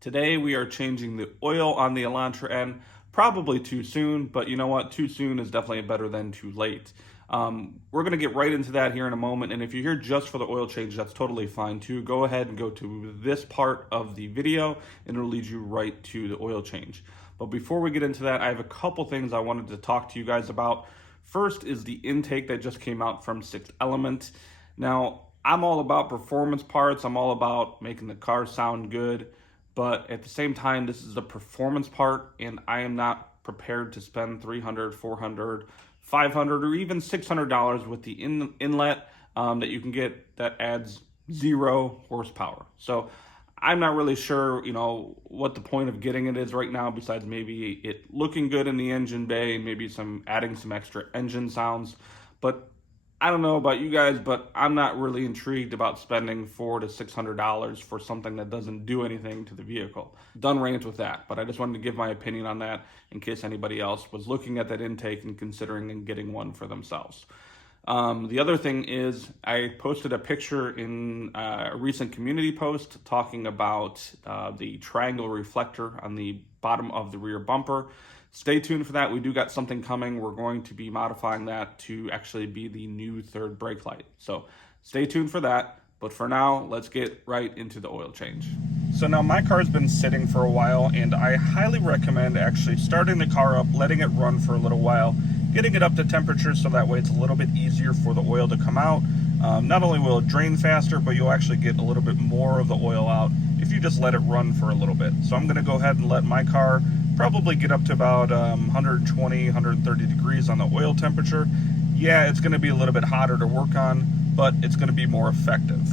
Today we are changing the oil on the Elantra N. Probably too soon, but you know what? Too soon is definitely better than too late. We're going to get right into that here in a moment, and if you're here just for the oil change, that's totally fine too. Go ahead and go to this part of the video, and it'll lead you right to the oil change. But before we get into that, I have a couple things I wanted to talk to you guys about. First is the intake that just came out from Sixth Element. Now, I'm all about performance parts. I'm all about making the car sound good. But at the same time, this is a performance part, and I am not prepared to spend $300, $400, $500, or even $600 with the inlet that you can get that adds 0 horsepower. So I'm not really sure, what the point of getting it is right now, besides maybe it looking good in the engine bay, maybe adding some extra engine sounds. But I don't know about you guys, but I'm not really intrigued about spending $400 to $600 for something that doesn't do anything to the vehicle. Done rant with that, but I just wanted to give my opinion on that in case anybody else was looking at that intake and considering and getting one for themselves. The other thing is I posted a picture in a recent community post talking about the triangle reflector on the bottom of the rear bumper. Stay tuned for that. We do got something coming. We're going to be modifying that to actually be the new third brake light. So stay tuned for that. But for now, let's get right into the oil change. So now my car's been sitting for a while, and I highly recommend actually starting the car up, letting it run for a little while, getting it up to temperature so that way it's a little bit easier for the oil to come out. Not only will it drain faster, but you'll actually get a little bit more of the oil out if you just let it run for a little bit. So I'm going to go ahead and let my car probably get up to about 120, 130 degrees on the oil temperature. Yeah, it's going to be a little bit hotter to work on, but it's going to be more effective.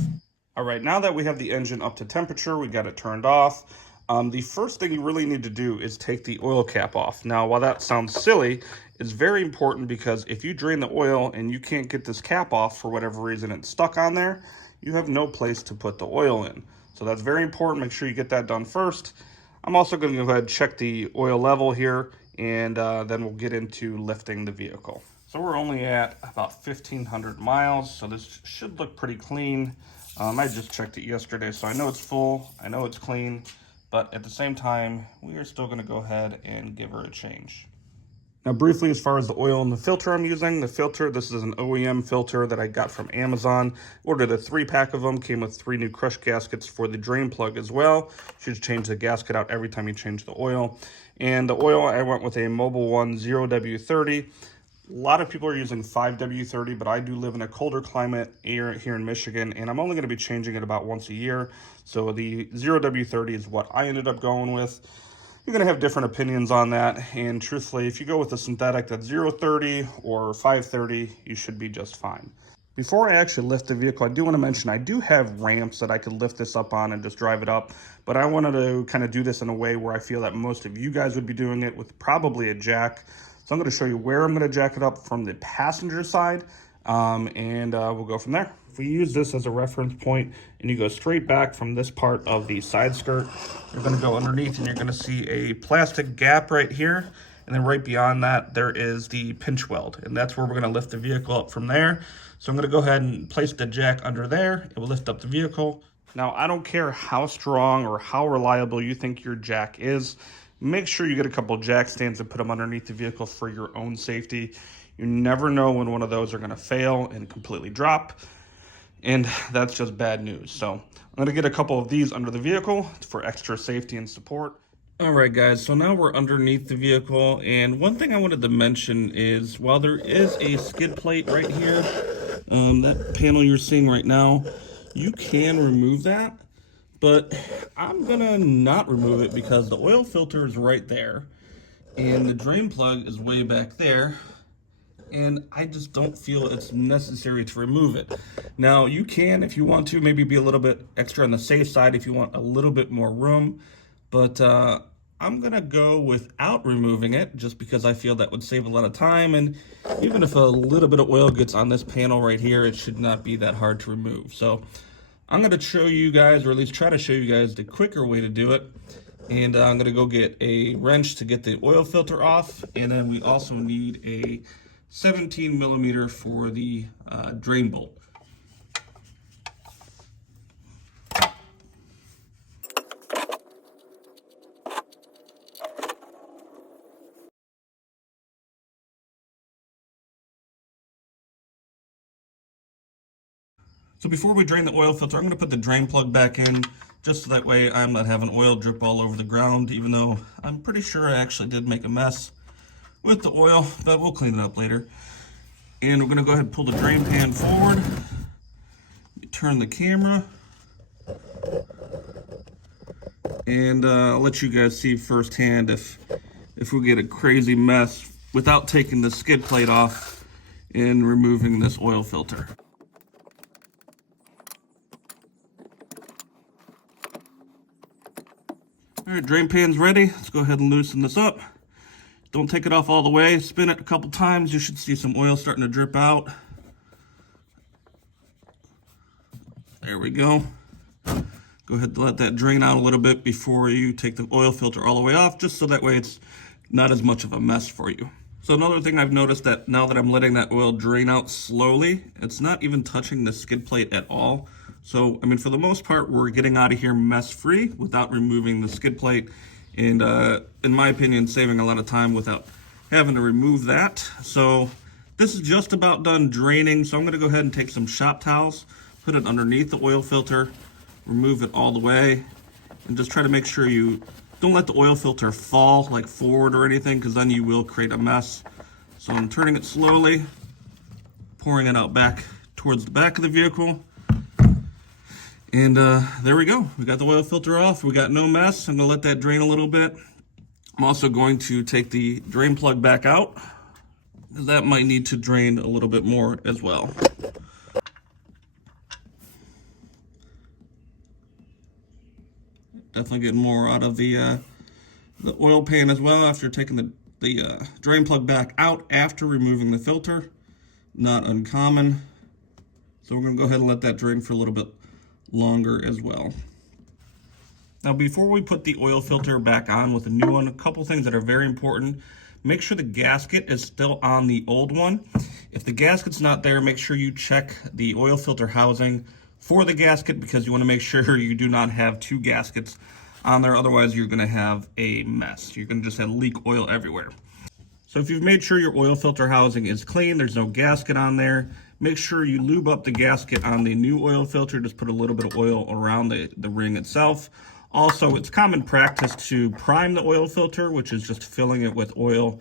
All right, now that we have the engine up to temperature, we got it turned off. The first thing you really need to do is take the oil cap off. Now, while that sounds silly, it's very important because if you drain the oil and you can't get this cap off for whatever reason, it's stuck on there, you have no place to put the oil in. So that's very important. Make sure you get that done first. I'm also going to go ahead and check the oil level here, and then we'll get into lifting the vehicle. So we're only at about 1,500 miles, so this should look pretty clean. I just checked it yesterday, so I know it's full, I know it's clean, but at the same time, we are still going to go ahead and give her a change. Now briefly, as far as the oil and the filter I'm using, this is an OEM filter that I got from Amazon. Ordered a 3-pack of them, came with 3 new crush gaskets for the drain plug as well. You should change the gasket out every time you change the oil. And the oil, I went with a Mobil 1 0W30. A lot of people are using 5W30, but I do live in a colder climate here in Michigan, and I'm only going to be changing it about once a year. So the 0W30 is what I ended up going with. You're going to have different opinions on that, and truthfully, if you go with a synthetic that's 0.30 or 5.30, you should be just fine. Before I actually lift the vehicle, I do want to mention I do have ramps that I could lift this up on and just drive it up, but I wanted to kind of do this in a way where I feel that most of you guys would be doing it with probably a jack. So I'm going to show you where I'm going to jack it up from the passenger side, and we'll go from there. If we use this as a reference point and you go straight back from this part of the side skirt, you're going to go underneath and you're going to see a plastic gap right here. And then right beyond that, there is the pinch weld. And that's where we're going to lift the vehicle up from there. So I'm going to go ahead and place the jack under there. It will lift up the vehicle. Now, I don't care how strong or how reliable you think your jack is. Make sure you get a couple jack stands and put them underneath the vehicle for your own safety. You never know when one of those are going to fail and completely drop. And that's just bad news. So I'm going to get a couple of these under the vehicle for extra safety and support. All right, guys, so now we're underneath the vehicle. And one thing I wanted to mention is while there is a skid plate right here, that panel you're seeing right now, you can remove that. But I'm going to not remove it because the oil filter is right there. And the drain plug is way back there. And I just don't feel it's necessary to remove it. Now, you can, if you want to, maybe be a little bit extra on the safe side if you want a little bit more room. But I'm going to go without removing it just because I feel that would save a lot of time. And even if a little bit of oil gets on this panel right here, it should not be that hard to remove. So I'm going to show you guys, or at least try to show you guys, the quicker way to do it. And I'm going to go get a wrench to get the oil filter off. And then we also need a 17 millimeter for the drain bolt. So before we drain the oil filter, I'm going to put the drain plug back in, just so that way I'm not having oil drip all over the ground, even though I'm pretty sure I actually did make a mess with the oil, but we'll clean it up later. And we're going to go ahead and pull the drain pan forward, turn the camera, and I'll let you guys see firsthand if we get a crazy mess without taking the skid plate off and removing this oil filter. All right, drain pan's ready. Let's go ahead and loosen this up. Don't take it off all the way. Spin it a couple times. You should see some oil starting to drip out. There we go. Go ahead and let that drain out a little bit before you take the oil filter all the way off, just so that way it's not as much of a mess for you. So another thing I've noticed, that now that I'm letting that oil drain out slowly, it's not even touching the skid plate at all. So, I mean, for the most part, we're getting out of here mess-free without removing the skid plate. And in my opinion, saving a lot of time without having to remove that. So this is just about done draining. So I'm gonna go ahead and take some shop towels, put it underneath the oil filter, remove it all the way, and just try to make sure you don't let the oil filter fall like forward or anything, because then you will create a mess. So I'm turning it slowly, pouring it out back towards the back of the vehicle. And there we go. We got the oil filter off. We got no mess. I'm gonna let that drain a little bit. I'm also going to take the drain plug back out, because that might need to drain a little bit more as well. Definitely getting more out of the oil pan as well after taking the drain plug back out after removing the filter. Not uncommon. So we're gonna go ahead and let that drain for a little bit longer as well. Now, before we put the oil filter back on with a new one, a couple things that are very important. Make sure the gasket is still on the old one. If the gasket's not there, make sure you check the oil filter housing for the gasket, because you want to make sure you do not have two gaskets on there. Otherwise, you're going to have a mess. You're going to just have leak oil everywhere. So if you've made sure your oil filter housing is clean, there's no gasket on there, make sure you lube up the gasket on the new oil filter. Just put a little bit of oil around the ring itself. Also, it's common practice to prime the oil filter, which is just filling it with oil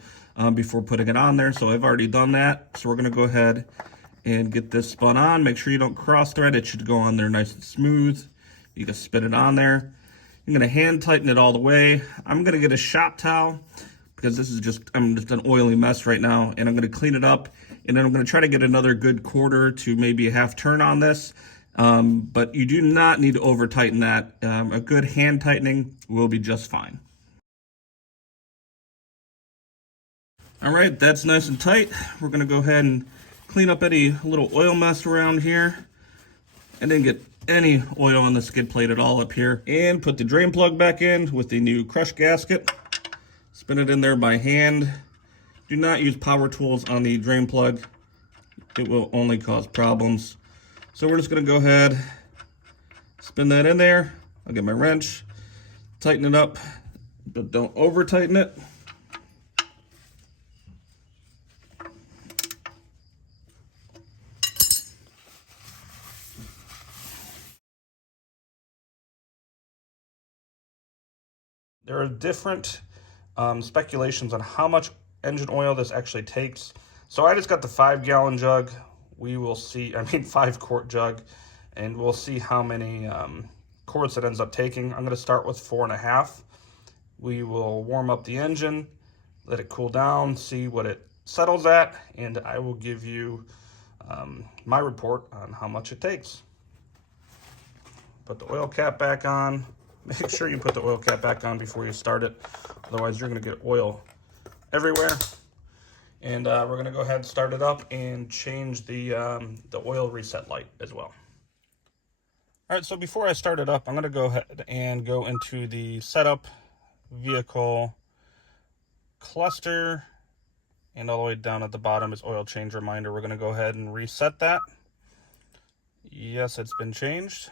before putting it on there. So I've already done that. So we're going to go ahead and get this spun on. Make sure you don't cross thread. It should go on there nice and smooth. You can spin it on there. I'm going to hand tighten it all the way. I'm going to get a shop towel, because this is I'm just an oily mess right now, and I'm going to clean it up, and then I'm going to try to get another good quarter to maybe a half turn on this, but you do not need to over tighten that. A good hand tightening will be just fine. All right, that's nice and tight. We're going to go ahead and clean up any little oil mess around here. I didn't get any oil on the skid plate at all up here. And put the drain plug back in with the new crush gasket. Spin it in there by hand. Do not use power tools on the drain plug. It will only cause problems. So we're just gonna go ahead, spin that in there. I'll get my wrench, tighten it up, but don't over tighten it. There are different speculations on how much engine oil this actually takes. So I just got the 5-gallon jug. We will see, 5-quart jug, and we'll see how many quarts it ends up taking. I'm gonna start with 4.5. We will warm up the engine, let it cool down, see what it settles at, and I will give you my report on how much it takes. Put the oil cap back on. Make sure you put the oil cap back on before you start it. Otherwise, you're going to get oil everywhere. And we're going to go ahead and start it up and change the oil reset light as well. All right, so before I start it up, I'm going to go ahead and go into the setup, vehicle, cluster, and all the way down at the bottom is oil change reminder. We're going to go ahead and reset that. Yes, it's been changed.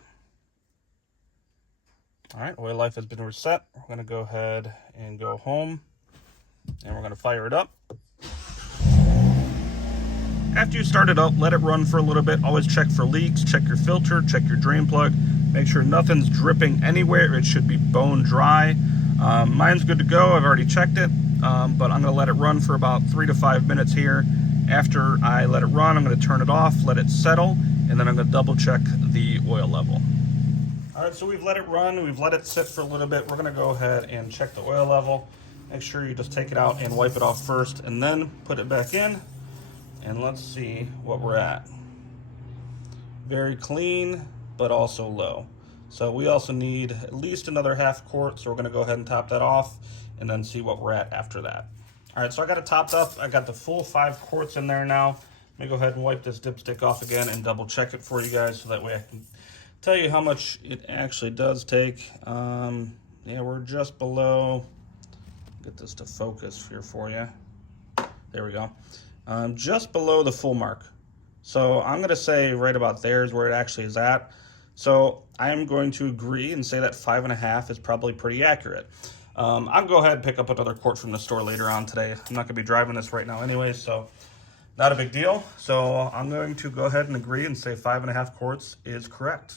All right, oil life has been reset. We're gonna go ahead and go home, and we're gonna fire it up. After you start it up, let it run for a little bit. Always check for leaks, check your filter, check your drain plug. Make sure nothing's dripping anywhere. It should be bone dry. Mine's good to go. I've already checked it, but I'm gonna let it run for about 3 to 5 minutes here. After I let it run, I'm gonna turn it off, let it settle, and then I'm gonna double check the oil level. All right, so we've let it run, we've let it sit for a little bit. We're gonna go ahead and check the oil level. Make sure you just take it out and wipe it off first, and then put it back in. And let's see what we're at. Very clean, but also low. So we also need at least another half quart, so we're gonna go ahead and top that off and then see what we're at after that. All right, so I got it topped up. I got the full 5 quarts in there now. Let me go ahead and wipe this dipstick off again and double check it for you guys so that way I can tell you how much it actually does take. Yeah, we're just below, get this to focus here for you. There we go. Just below the full mark. So I'm gonna say right about there is where it actually is at. So I'm going to agree and say that 5.5 is probably pretty accurate. I'll go ahead and pick up another quart from the store later on today. I'm not gonna be driving this right now anyway, so not a big deal. So I'm going to go ahead and agree and say 5.5 quarts is correct.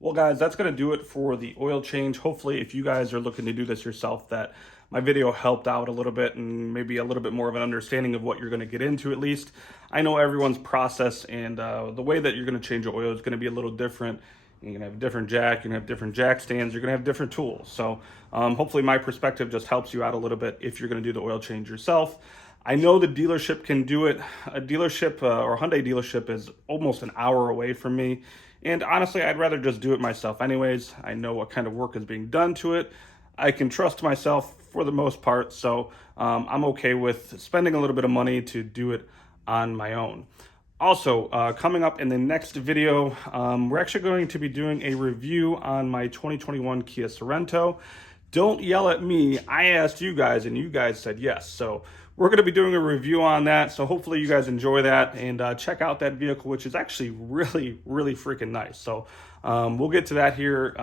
Well guys, that's gonna do it for the oil change. Hopefully if you guys are looking to do this yourself, that my video helped out a little bit and maybe a little bit more of an understanding of what you're gonna get into at least. I know everyone's process and the way that you're gonna change your oil is gonna be a little different. You're gonna have a different jack, you're gonna have different jack stands, you're gonna have different tools. So hopefully my perspective just helps you out a little bit if you're gonna do the oil change yourself. I know the dealership can do it. A dealership or Hyundai dealership is almost an hour away from me. And honestly, I'd rather just do it myself anyways. I know what kind of work is being done to it. I can trust myself for the most part, so I'm okay with spending a little bit of money to do it on my own. Also, coming up in the next video, we're actually going to be doing a review on my 2021 Kia Sorento. Don't yell at me. I asked you guys, and you guys said yes. So we're going to be doing a review on that. So hopefully you guys enjoy that and check out that vehicle, which is actually really, really freaking nice. So we'll get to that here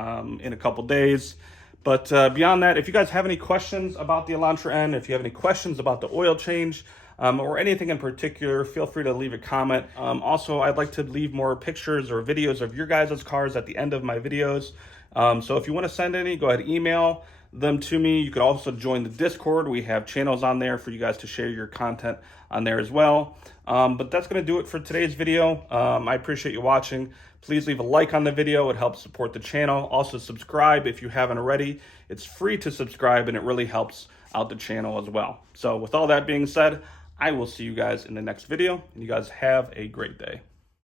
in a couple days. But beyond that, if you guys have any questions about the Elantra N, if you have any questions about the oil change, or anything in particular, feel free to leave a comment. Also, I'd like to leave more pictures or videos of your guys' cars at the end of my videos. So if you want to send any, go ahead and email them to me. You could also join the Discord. We have channels on there for you guys to share your content on there as well. But that's going to do it for today's video. I appreciate you watching. Please leave a like on the video. It helps support the channel. Also subscribe if you haven't already. It's free to subscribe and it really helps out the channel as well. So with all that being said, I will see you guys in the next video, and you guys have a great day.